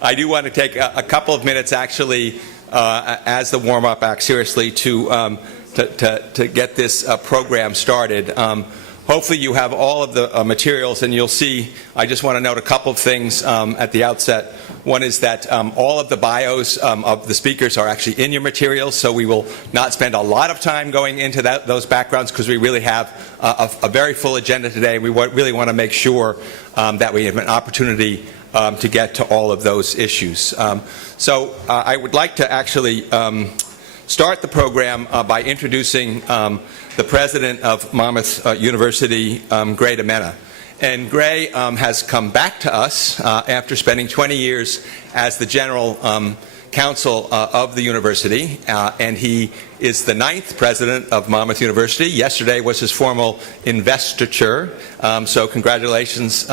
I do want to take a couple of minutes, actually, as the warm-up act, seriously, to get this program started. Hopefully you have all of the materials, and you'll see, I just want to note a couple of things at the outset. One is that all of the bios of the speakers are actually in your materials, so we will not spend a lot of time going into those backgrounds because we really have a very full agenda today. We really want to make sure that we have an opportunity to get to all of those issues. So I would like to actually start the program by introducing the president of Monmouth University, Gray Dimenna. And Gray has come back to us after spending 20 years as the general counsel of the university, and he is the 9th president of Monmouth University. Yesterday was his formal investiture, so congratulations,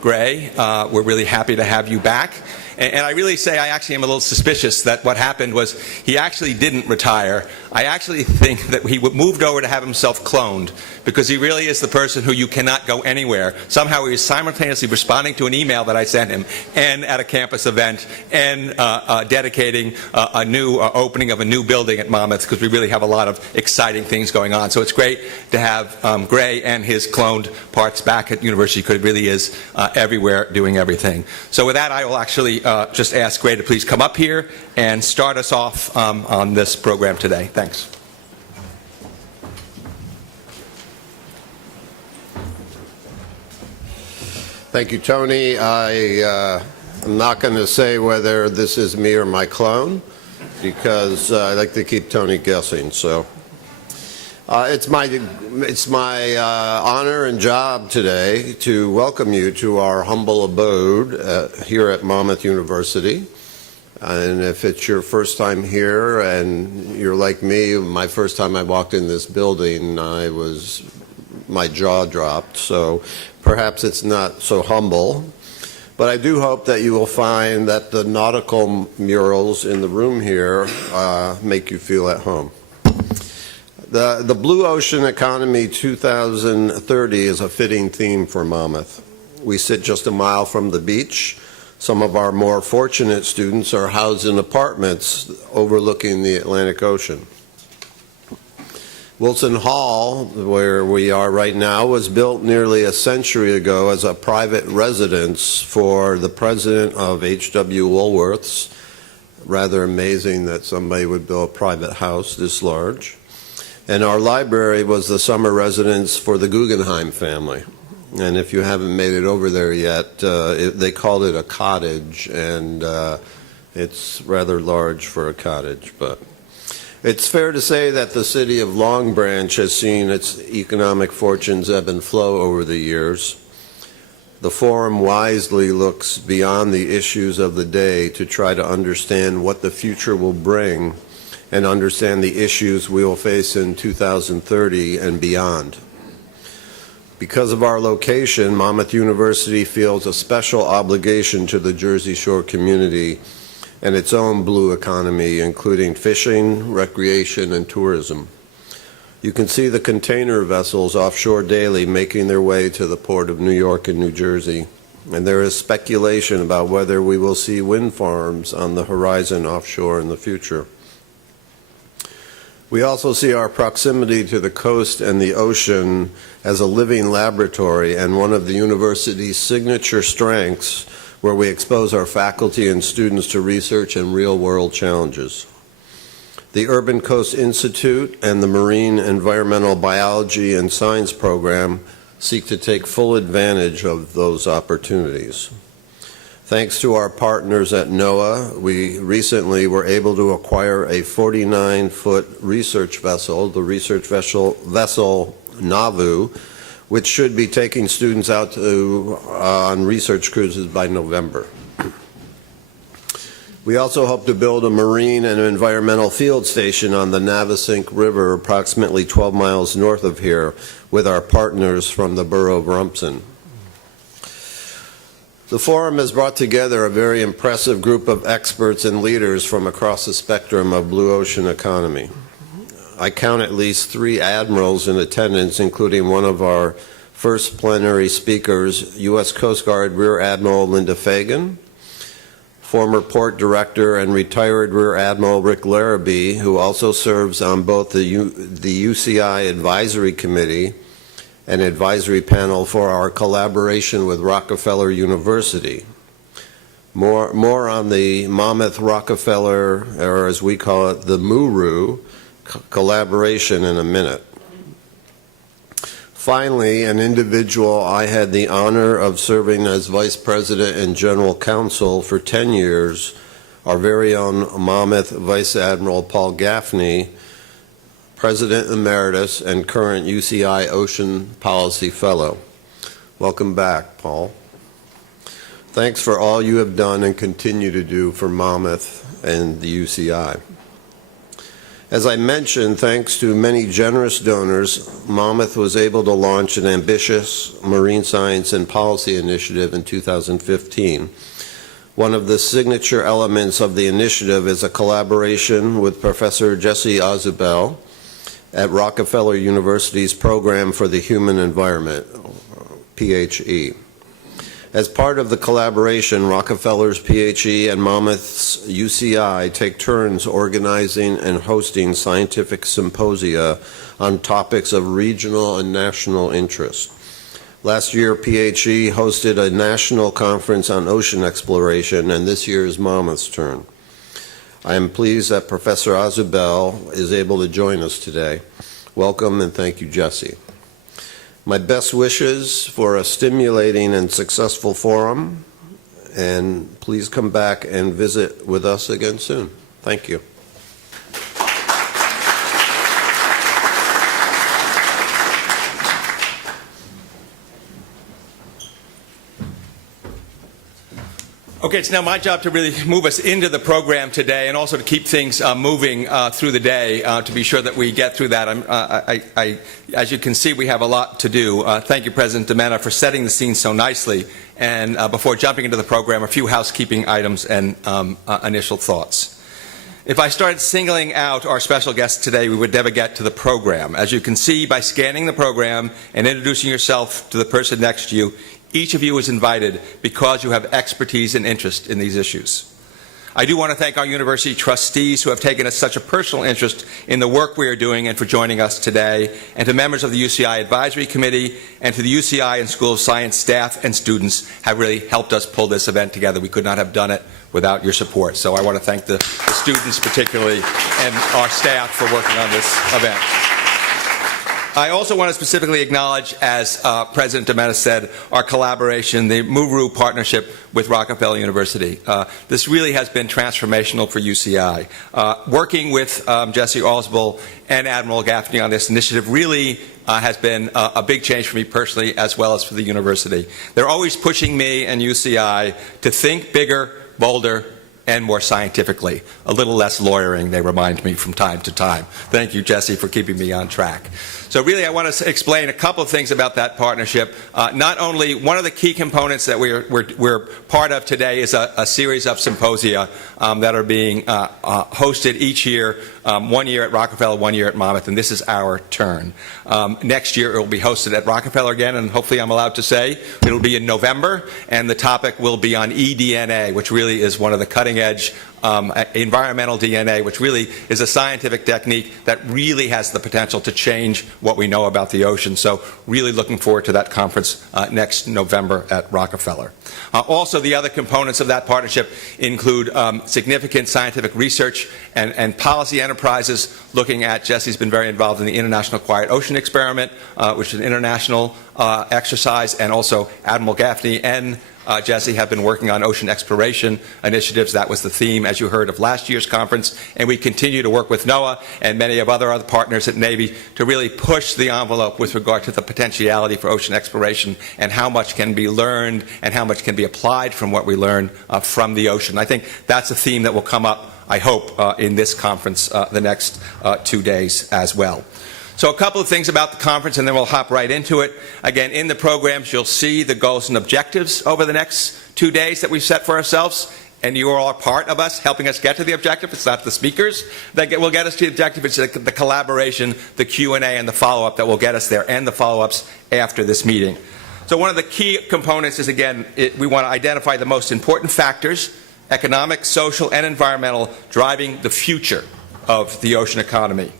Gray. We're really happy to have you back. And I really say I actually am a little suspicious that what happened was he actually didn't retire. I actually think that he moved over to have himself cloned because he really is the person who you cannot go anywhere. Somehow he was simultaneously responding to an email that I sent him and at a campus event and dedicating a new opening of a new building at Monmouth because we really have a lot of exciting things going on. So it's great to have Gray and his cloned parts back at university because it really is everywhere doing everything. So with that, I will actually just ask Gray to please come up here and start us off on this program today. Thanks. Thank you, Tony. I'm not going to say whether this is me or my clone because I like to keep Tony guessing. So it's my honor and job today to welcome you to our humble abode here at Monmouth University. And if it's your first time here and you're like me, my first time I walked in this building, my jaw dropped. So perhaps it's not so humble. But I do hope that you will find that the nautical murals in the room here make you feel at home. The Blue Ocean Economy 2030 is a fitting theme for Monmouth. We sit just a mile from the beach. Some of our more fortunate students are housed in apartments overlooking the Atlantic Ocean. Wilson Hall, where we are right now, was built nearly a century ago as a private residence for the president of H.W. Woolworth's. Rather amazing that somebody would build a private house this large. And our library was the summer residence for the Guggenheim family. And if you haven't made it over there yet, they called it a cottage, and it's rather large for a cottage. But it's fair to say that the city of Long Branch has seen its economic fortunes ebb and flow over the years. The forum wisely looks beyond the issues of the day to try to understand what the future will bring and understand the issues we will face in 2030 and beyond. Because of our location, Monmouth University feels a special obligation to the Jersey Shore community and its own blue economy, including fishing, recreation, and tourism. You can see the container vessels offshore daily making their way to the port of New York and New Jersey, and there is speculation about whether we will see wind farms on the horizon offshore in the future. We also see our proximity to the coast and the ocean as a living laboratory and one of the university's signature strengths where we expose our faculty and students to research and real-world challenges. The Urban Coast Institute and the Marine Environmental Biology and Science program seek to take full advantage of those opportunities. Thanks to our partners at NOAA, we recently were able to acquire a 49-foot research vessel, the research vessel Nauvoo, which should be taking students out on research cruises by November. We also hope to build a marine and environmental field station on the Navesink River, approximately 12 miles north of here, with our partners from the borough of Rumson. The forum has brought together a very impressive group of experts and leaders from across the spectrum of blue ocean economy. I count at least 3 admirals in attendance, including one of our first plenary speakers, U.S. Coast Guard Rear Admiral Linda Fagan, former port director and retired Rear Admiral Rick Larrabee, who also serves on both the UCI Advisory Committee and Advisory Panel for our collaboration with Rockefeller University. More on the Monmouth Rockefeller, or as we call it, the MURU, collaboration in a minute. Finally, an individual I had the honor of serving as Vice President and General Counsel for 10 years, our very own Monmouth Vice Admiral Paul Gaffney, President Emeritus and current UCI Ocean Policy Fellow. Welcome back, Paul. Thanks for all you have done and continue to do for Monmouth and the UCI. As I mentioned, thanks to many generous donors, Monmouth was able to launch an ambitious marine science and policy initiative in 2015. One of the signature elements of the initiative is a collaboration with Professor Jesse Azubel at Rockefeller University's Program for the Human Environment, PHE. As part of the collaboration, Rockefeller's PHE and Monmouth's UCI take turns organizing and hosting scientific symposia on topics of regional and national interest. Last year, PHE hosted a national conference on ocean exploration, and this year is Monmouth's turn. I am pleased that Professor Azubel is able to join us today. Welcome and thank you, Jesse. My best wishes for a stimulating and successful forum, and please come back and visit with us again soon. Thank you. Okay, it's now my job to really move us into the program today and also to keep things moving through the day to be sure that we get through that. As you can see, we have a lot to do. Thank you, President Dimenna, for setting the scene so nicely. And before jumping into the program, a few housekeeping items and initial thoughts. If I started singling out our special guests today, we would never get to the program. As you can see by scanning the program and introducing yourself to the person next to you, each of you is invited because you have expertise and interest in these issues. I do want to thank our university trustees who have taken such a personal interest in the work we are doing and for joining us today, and to members of the UCI Advisory Committee and to the UCI and School of Science staff and students have really helped us pull this event together. We could not have done it without your support. So I want to thank the students particularly and our staff for working on this event. I also want to specifically acknowledge, as President Dimenna said, our collaboration, the MURU partnership with Rockefeller University. This really has been transformational for UCI. Working with Jesse Oswald and Admiral Gaffney on this initiative really has been a big change for me personally as well as for the university. They're always pushing me and UCI to think bigger, bolder, and more scientifically. A little less lawyering, they remind me from time to time. Thank you, Jesse, for keeping me on track. So really, I want to explain a couple of things about that partnership. Not only, one of the key components that we're part of today is a series of symposia that are being hosted each year, 1 year at Rockefeller, 1 year at Monmouth, and this is our turn. Next year, it will be hosted at Rockefeller again, and hopefully I'm allowed to say it'll be in November, and the topic will be on eDNA, which really is one of the cutting-edge environmental DNA, which really is a scientific technique that really has the potential to change what we know about the ocean. So really looking forward to that conference next November at Rockefeller. Also, the other components of that partnership include significant scientific research and policy enterprises looking at, Jesse's been very involved in the International Quiet Ocean Experiment, which is an international exercise, and also Admiral Gaffney and Jesse have been working on ocean exploration initiatives. That was the theme, as you heard, of last year's conference. And we continue to work with NOAA and many of other partners at Navy to really push the envelope with regard to the potentiality for ocean exploration and how much can be learned and how much can be applied from what we learn from the ocean. I think that's a theme that will come up, I hope, in this conference the next 2 days as well. So a couple of things about the conference, and then we'll hop right into it. Again, in the programs, you'll see the goals and objectives over the next 2 days that we've set for ourselves, and you are all part of us, helping us get to the objective. It's not the speakers that will get us to the objective. It's the collaboration, the Q&A, and the follow-up that will get us there, and the follow-ups after this meeting. So one of the key components is, again, we want to identify the most important factors economic, social, and environmental, driving the future of the ocean economy?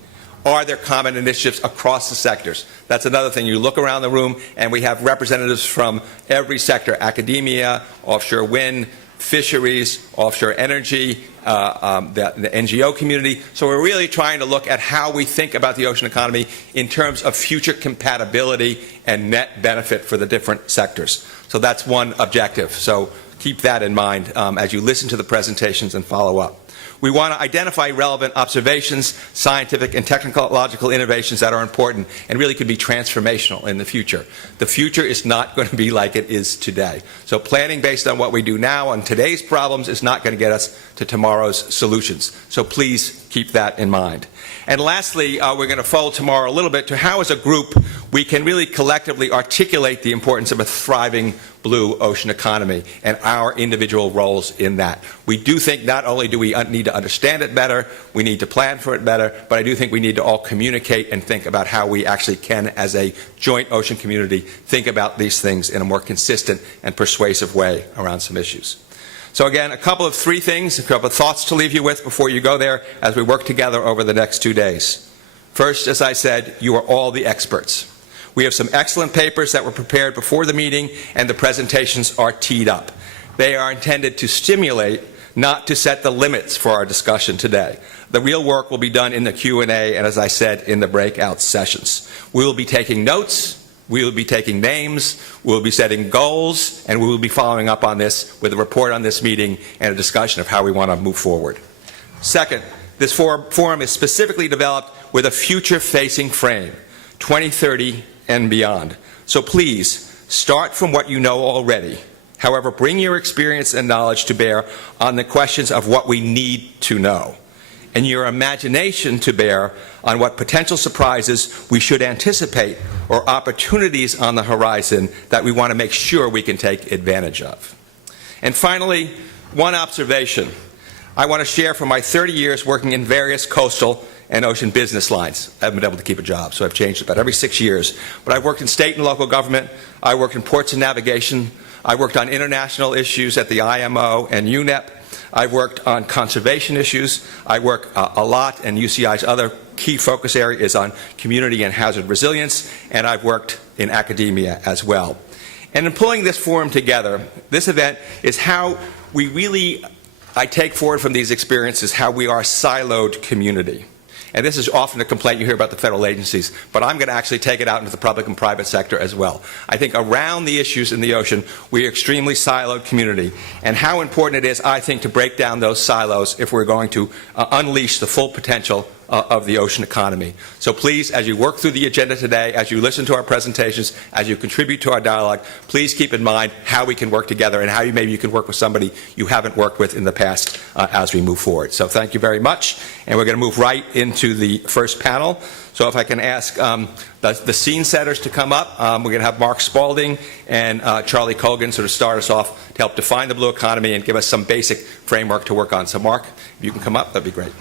Are there common initiatives across the sectors? That's another thing. You look around the room, and we have representatives from every sector: academia, offshore wind, fisheries, offshore energy, the NGO community. So we're really trying to look at how we think about the ocean economy in terms of future compatibility and net benefit for the different sectors. So that's one objective. So keep that in mind as you listen to the presentations and follow up. We want to identify relevant observations, scientific and technological innovations that are important and really could be transformational in the future. The future is not going to be like it is today. So planning based on what we do now on today's problems is not going to get us to tomorrow's solutions. So please keep that in mind. And lastly, we're going to fold tomorrow a little bit to how as a group we can really collectively articulate the importance of a thriving blue ocean economy and our individual roles in that. We do think not only do we need to understand it better, we need to plan for it better, but I do think we need to all communicate and think about how we actually can, as a joint ocean community, think about these things in a more consistent and persuasive way around some issues. So again, a couple of thoughts to leave you with before you go there as we work together over the next 2 days. First, as I said, you are all the experts. We have some excellent papers that were prepared before the meeting, and the presentations are teed up. They are intended to stimulate, not to set the limits for our discussion today. The real work will be done in the Q&A and, as I said, in the breakout sessions. We will be taking notes. We will be taking names, we will be setting goals, and we will be following up on this with a report on this meeting and a discussion of how we want to move forward. Second, this forum is specifically developed with a future-facing frame, 2030 and beyond. So please, start from what you know already. However, bring your experience and knowledge to bear on the questions of what we need to know, and your imagination to bear on what potential surprises we should anticipate or opportunities on the horizon that we want to make sure we can take advantage of. And finally, one observation. I want to share from my 30 years working in various coastal and ocean business lines. I haven't been able to keep a job, so I've changed about every 6 years. But I've worked in state and local government. I worked in ports and navigation. I worked on international issues at the IMO and UNEP. I've worked on conservation issues. I work a lot, and UCI's other key focus area is on community and hazard resilience, and I've worked in academia as well. And in pulling this forum together, this event is how we really, I take forward from these experiences, how we are a siloed community. And this is often a complaint you hear about the federal agencies, but I'm going to actually take it out into the public and private sector as well. I think around the issues in the ocean, we're an extremely siloed community, and how important it is, I think, to break down those silos if we're going to unleash the full potential of the ocean economy. So please, as you work through the agenda today, as you listen to our presentations, as you contribute to our dialogue, please keep in mind how we can work together and how maybe you can work with somebody you haven't worked with in the past as we move forward. So thank you very much, and we're going to move right into the first panel. So if I can ask the scene setters to come up, we're going to have Mark Spalding and Charlie Colgan sort of start us off to help define the blue economy and give us some basic framework to work on. So Mark, if you can come up, that'd be great.